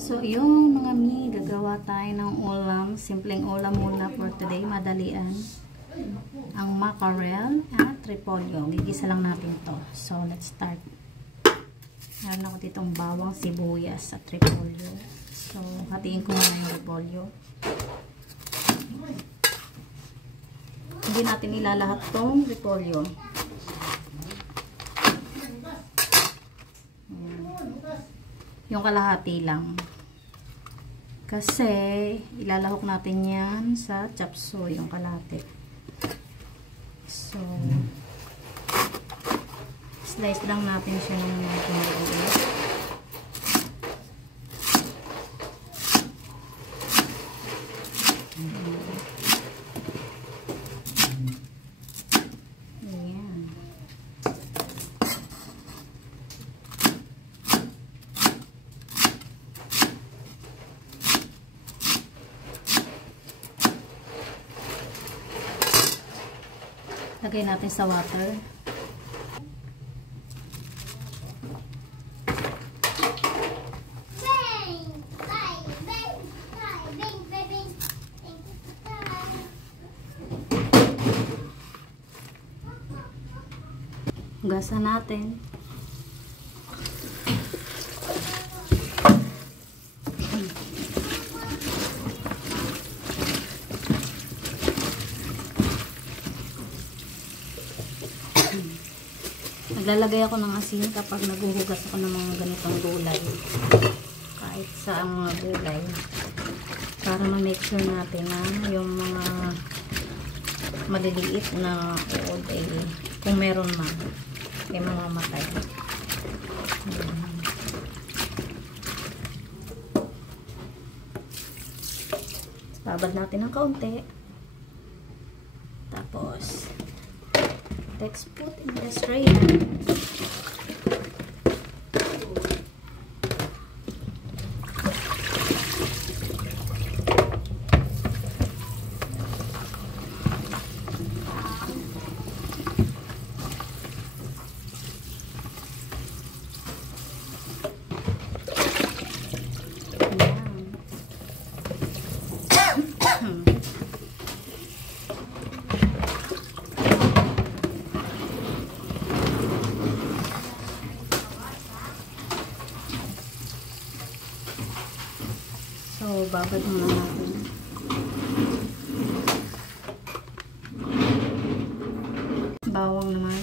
So, yun mga mi, gagawa tayo ng ulam. Simpleng ulam muna for today, madalian. Ang mackerel at repolyo. Gigisa lang natin to. So, let's start. Meron ako ditong bawang, sibuyas at repolyo. So, hatiin ko muna yung repolyo. Hindi natin ilalahat tong repolyo. Yung kalahati lang. Kasi, ilalahok natin yan sa chapsuy, yung kalahati. So, slice lang natin siya ng maliit. Lagay natin sa water. Hugasan natin. Naglalagay ako ng asin kapag naghuhugas ako ng mga ganitong gulay. Kahit sa mga gulay. Para ma-make sure natin na yung mga maliliit na uod ay kung meron man ay mamamatay. Babad natin ng kaunti. Tapos let's put in the strainer. So, babad muna natin. Bawang naman.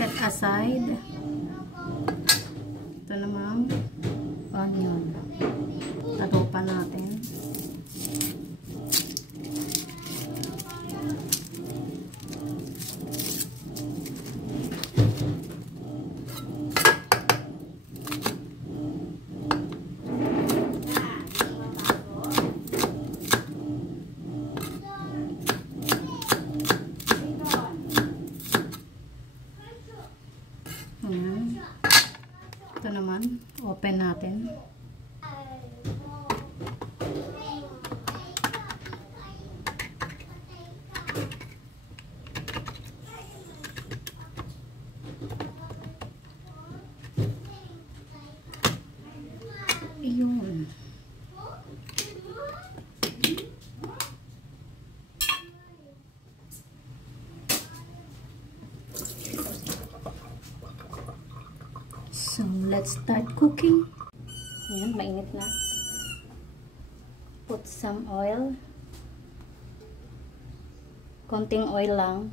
Set aside. Ito namang onion. Tatupan natin. Ito naman, open natin. Ayun. So, let's start cooking. Ayan, mainit na. Put some oil. Konting oil lang.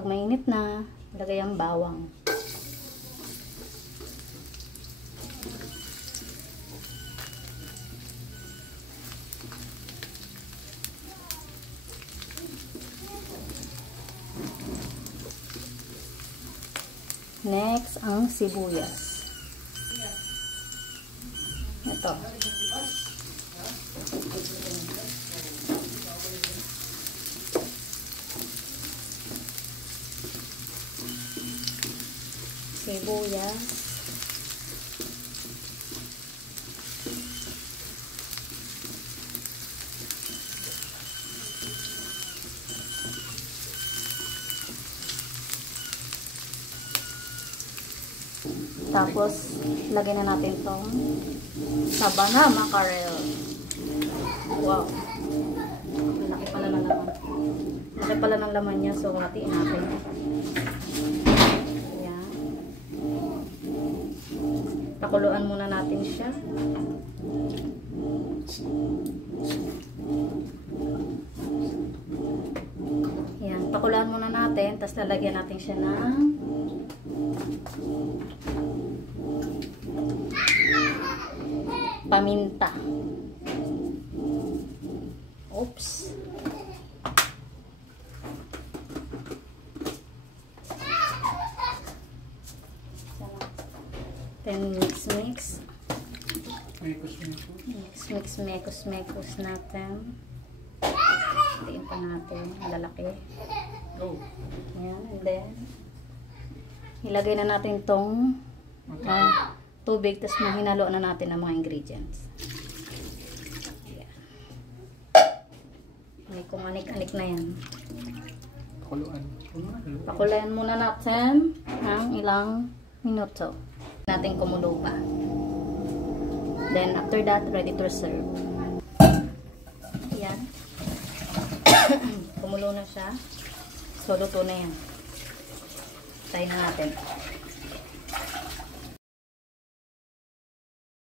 Pag mainit na, lagay ang bawang. Next, ang sibuyas. Ito. Sibuyas. Tapos, lagyan na natin itong saba na mackerel. Wow. Laki pala ng laman. Laki pala ng laman niya. So, hatiin natin. Ayan. Pakuluan muna natin siya. Ayan. Pakuluan muna natin. Tapos, lalagyan natin siya ng paminta. Oops. Then mix. Mix natin. Hatiin pa natin. Lalaki. Ayan. And then, ilagay na natin tong tubig, tapos mahinalo na natin ang mga ingredients. Ayan. May kumanik-anik na yan. Pakuluan muna natin ng ilang minuto. Natin kumulo pa. Then, after that, ready to serve. Ayan. Kumulo na siya. So, luto na yan. Tayo na natin.